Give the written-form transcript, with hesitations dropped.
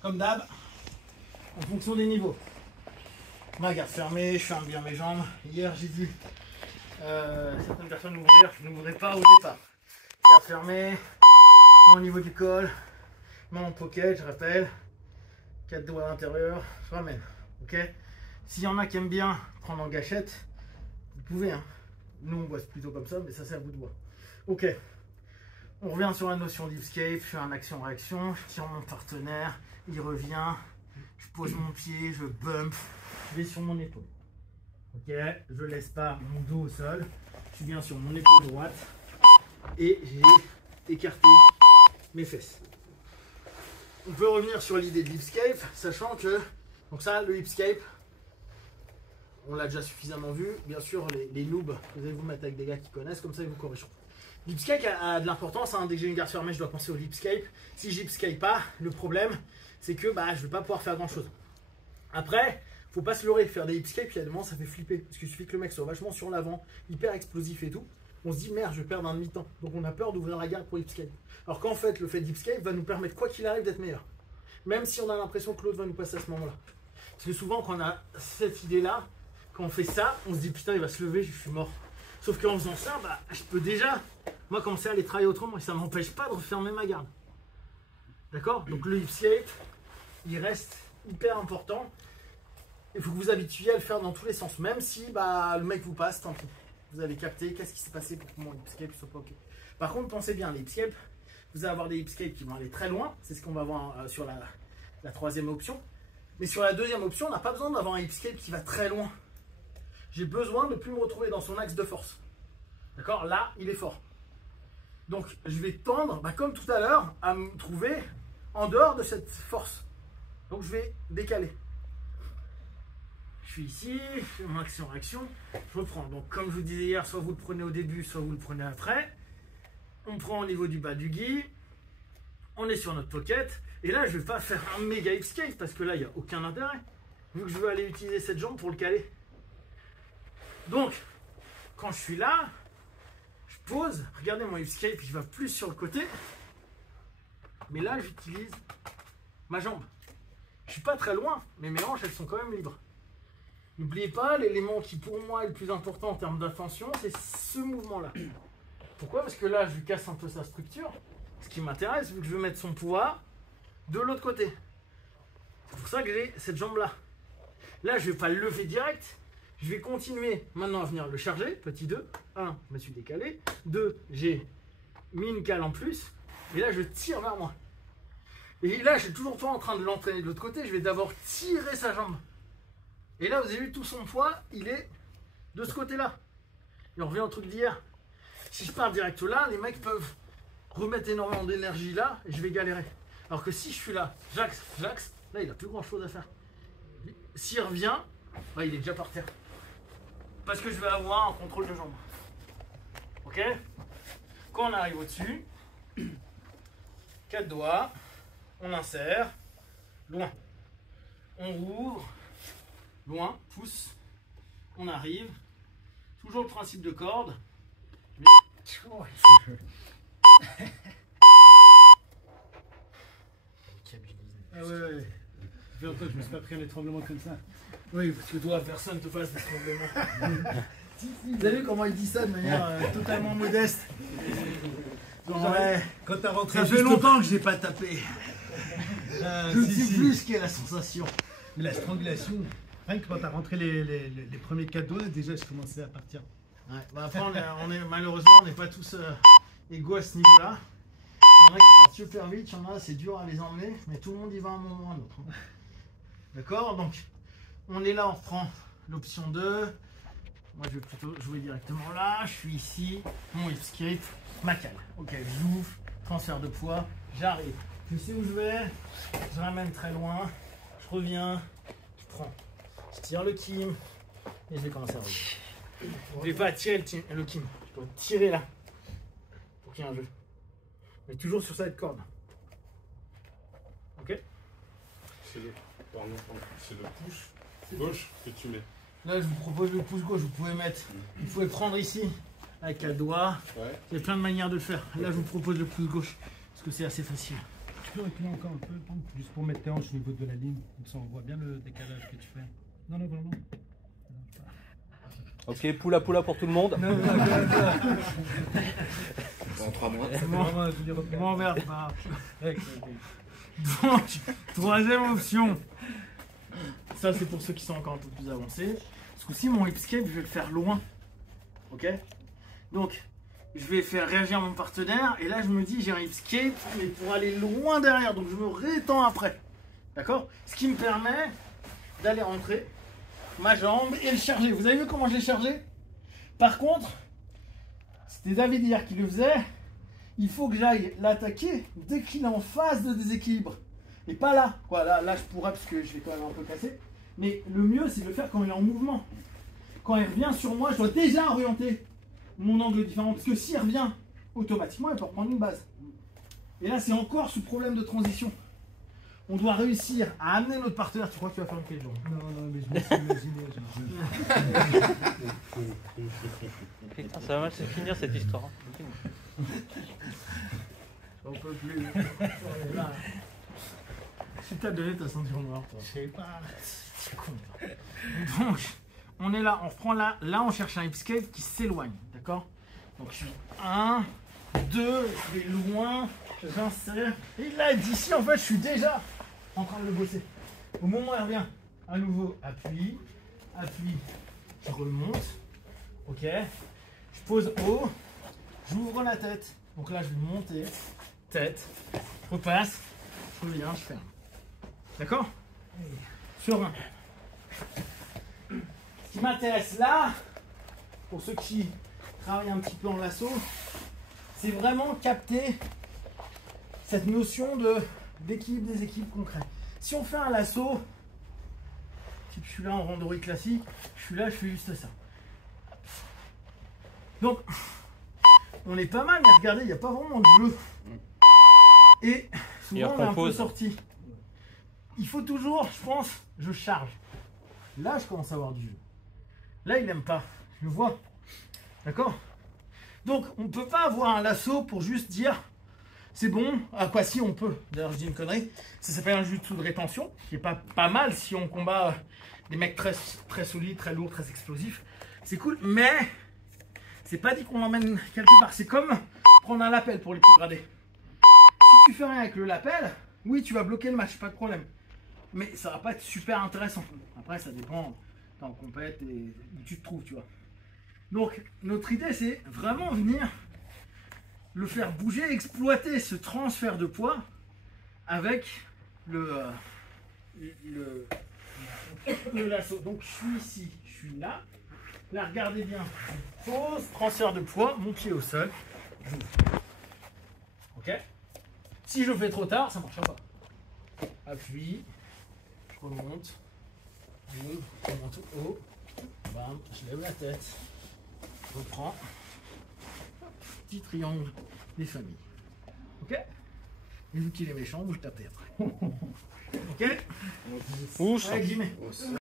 comme d'hab, en fonction des niveaux. Ma garde fermée, je ferme bien mes jambes. Hier, j'ai vu certaines personnes ouvrir, je n'ouvrais pas au départ. Garde fermée, au niveau du col, main en pocket, je rappelle, 4 doigts à l'intérieur, je ramène. Ok. S'il y en a qui aiment bien prendre en gâchette, vous pouvez. Hein. Nous, on bosse plutôt comme ça, mais ça, c'est à vous de voir. Ok. On revient sur la notion d'escape. Je fais un action-réaction, je tire mon partenaire, il revient, je pose mon pied, je bump, je vais sur mon épaule. Ok, je laisse pas mon dos au sol, je suis bien sur mon épaule droite et j'ai écarté mes fesses. On peut revenir sur l'idée de l'hipscape, sachant que, donc ça, le hipscape, on l'a déjà suffisamment vu. Bien sûr, les noobs, vous allez vous mettre avec des gars qui connaissent, comme ça ils vous corrigeront. L'hipscape a de l'importance, hein. Dès que j'ai une garde fermée, je dois penser au hipscape. Si j'hipscape pas, le problème, c'est que je ne vais pas pouvoir faire grand chose. Après, faut pas se leurrer, faire des hipscapes, il y a des moments ça fait flipper. Parce qu'il suffit que le mec soit vachement sur l'avant, hyper explosif et tout. On se dit merde, je vais perdre un demi-temps. Donc on a peur d'ouvrir la garde pour hipscape. Alors qu'en fait, le fait d'hipscape va nous permettre, quoi qu'il arrive, d'être meilleur. Même si on a l'impression que l'autre va nous passer à ce moment-là. Parce que souvent, quand on a cette idée-là, quand on fait ça, on se dit putain, il va se lever, je suis mort. Sauf qu'en faisant ça, je peux déjà, moi, commencer à aller travailler autrement et ça ne m'empêche pas de refermer ma garde. D'accord? Donc le hipscape, il reste hyper important. Il faut que vous vous habituiez à le faire dans tous les sens. Même si le mec vous passe, tant pis. Vous avez capté qu'est-ce qui s'est passé pour que mon hipscape soit pas ok. Par contre, pensez bien, les hipscapes, vous allez avoir des hipscapes qui vont aller très loin. C'est ce qu'on va voir sur la troisième option. Mais sur la deuxième option, on n'a pas besoin d'avoir un hipscape qui va très loin. J'ai besoin de ne plus me retrouver dans son axe de force. D'accord? Là, il est fort. Donc, je vais tendre, comme tout à l'heure, à me trouver en dehors de cette force. Donc, je vais décaler. Je suis ici, je fais mon action-réaction, je reprends. Donc, comme je vous disais hier, soit vous le prenez au début, soit vous le prenez après. On prend au niveau du bas du gui. On est sur notre pocket. Et là, je ne vais pas faire un méga hipscape parce que là, il n'y a aucun intérêt. Vu que je veux aller utiliser cette jambe pour le caler. Donc, quand je suis là, je pose, regardez mon hipscape, je vais plus sur le côté, mais là j'utilise ma jambe. Je suis pas très loin, mais mes hanches elles sont quand même libres. N'oubliez pas, l'élément qui pour moi est le plus important en termes d'attention, c'est ce mouvement-là. Pourquoi? Parce que là je lui casse un peu sa structure, ce qui m'intéresse, vu que je veux mettre son poids de l'autre côté. C'est pour ça que j'ai cette jambe-là. Là je vais pas le lever direct. Je vais continuer maintenant à venir le charger. Petit 2. 1, je me suis décalé. 2, j'ai mis une cale en plus. Et là, je tire vers moi. Et là, je suis toujours pas en train de l'entraîner de l'autre côté. Je vais d'abord tirer sa jambe. Et là, vous avez vu, tout son poids, il est de ce côté-là. Et on revient au truc d'hier. Si je pars direct là, les mecs peuvent remettre énormément d'énergie là et je vais galérer. Alors que si je suis là, j'axe, là, il n'a plus grand-chose à faire. S'il revient, il est déjà par terre. Parce que je vais avoir un contrôle de jambe. Ok? Quand on arrive au-dessus, 4 doigts, on insère, loin. On ouvre, loin, pouce, on arrive. Toujours le principe de corde. Ah ouais. Je me suis pas pris un tremblement comme ça. Oui, parce que toi, personne te fasse des tremblements. Vous avez vu comment il dit ça de manière totalement modeste? Quand t'as rentré, ça fait longtemps que je n'ai pas tapé. Je ne sais plus ce qu'est la sensation. Mais la strangulation, rien que quand t'as rentré les premiers 4 doigts, déjà je commençais à partir. Ouais, après, malheureusement, on n'est pas tous égaux à ce niveau-là. Il y en a qui partent super vite, il y en a, c'est dur à les emmener, mais tout le monde y va à un moment ou à un autre. D'accord? Donc, on est là, on reprend l'option 2. Moi, je vais plutôt jouer directement là. Je suis ici, mon hipscape, ma cale. Ok, j'ouvre, transfert de poids, j'arrive. Je sais où je vais, je ramène très loin, je reviens, je prends. Je tire le kim et je vais commencer à revenir. Je ne vais pas tirer le kim, je dois tirer là pour qu'il y ait un jeu. Mais toujours sur cette corde. Ok? C'est le pouce gauche que tu mets. Là, je vous propose le pouce gauche. Vous pouvez mettre, vous pouvez prendre ici avec 4 doigts. Ouais. Il y a plein de manières de le faire. Là, je vous propose le pouce gauche parce que c'est assez facile. Tu peux reculer encore un peu, juste pour mettre tes hanches au niveau de la ligne, comme ça on voit bien le décalage que tu fais. Non, non, vraiment. Ok, poula pour tout le monde. Dans 3 mois. M'emmerde pas. Donc, troisième option. Ça, c'est pour ceux qui sont encore un peu plus avancés. Ce coup-ci, mon hipscape, je vais le faire loin. Ok? Donc, je vais faire réagir mon partenaire. Et là, je me dis, j'ai un hipscape, mais pour aller loin derrière. Donc, je me rétends après. D'accord? Ce qui me permet d'aller rentrer ma jambe et le charger. Vous avez vu comment je l'ai chargé? Par contre, c'était David hier qui le faisait. Il faut que j'aille l'attaquer dès qu'il est en phase de déséquilibre. Et pas là. Quoi, là, je pourrais parce que je vais quand même un peu casser. Mais le mieux, c'est de le faire quand il est en mouvement. Quand il revient sur moi, je dois déjà orienter mon angle différent. Parce que s'il revient automatiquement, il peut reprendre une base. Et là, c'est encore ce problème de transition. On doit réussir à amener notre partenaire. Tu crois que tu vas faire une pied de jambe? Non, non, mais je me suis imaginé. Putain, ça va mal se finir cette histoire. J'en peux plus. Tu t'as donné ta ceinture noire, toi. Je sais pas. C'est con. Donc, on est là, on reprend là. Là, on cherche un hipscape qui s'éloigne. D'accord? Donc, je suis 1, 2, je vais loin, j'insère. Et là, d'ici, en fait, je suis déjà en train de le bosser. Au moment où il revient, à nouveau, appuie, je remonte. Ok? Je pose haut, j'ouvre la tête. Donc là, je vais monter, tête, je repasse, je reviens, je ferme. D'accord? Serein. Ce qui m'intéresse là, pour ceux qui travaillent un petit peu en lasso, c'est vraiment capter cette notion d'équilibre, déséquilibre concret. Si on fait un lasso, type je suis là en randonnée classique, je suis là, je fais juste ça. Donc, on est pas mal, mais regardez, il n'y a pas vraiment de jeu. Et souvent, on est un peu sorti. Il faut toujours, je pense, je charge. Là, je commence à avoir du jeu. Là, il n'aime pas. Je le vois. D'accord? Donc, on ne peut pas avoir un lasso pour juste dire c'est bon. Ah, quoi, si on peut. D'ailleurs, je dis une connerie. Ça s'appelle un jutsu de rétention, qui est pas mal si on combat des mecs très, très solides, très lourds, très explosifs. C'est cool, mais c'est pas dit qu'on l'emmène quelque part. C'est comme prendre un lapel pour les plus gradés. Si tu fais rien avec le lapel, oui, tu vas bloquer le match, pas de problème. Mais ça va pas être super intéressant. Après, ça dépend en compète et où tu te trouves, tu vois. Donc, notre idée, c'est vraiment venir le faire bouger, exploiter ce transfert de poids avec le lasso. Donc, je suis ici, je suis là. Là, regardez bien. Pause, transfert de poids, mon pied au sol. Ok? Si je fais trop tard, ça ne marchera pas. Appuie, je remonte, je remonte haut, bam, je lève la tête, je reprends, petit triangle des familles. Ok? Et vu qu'il est méchant, vous le tapez après. Ok? Ouch. Avec Jimmy.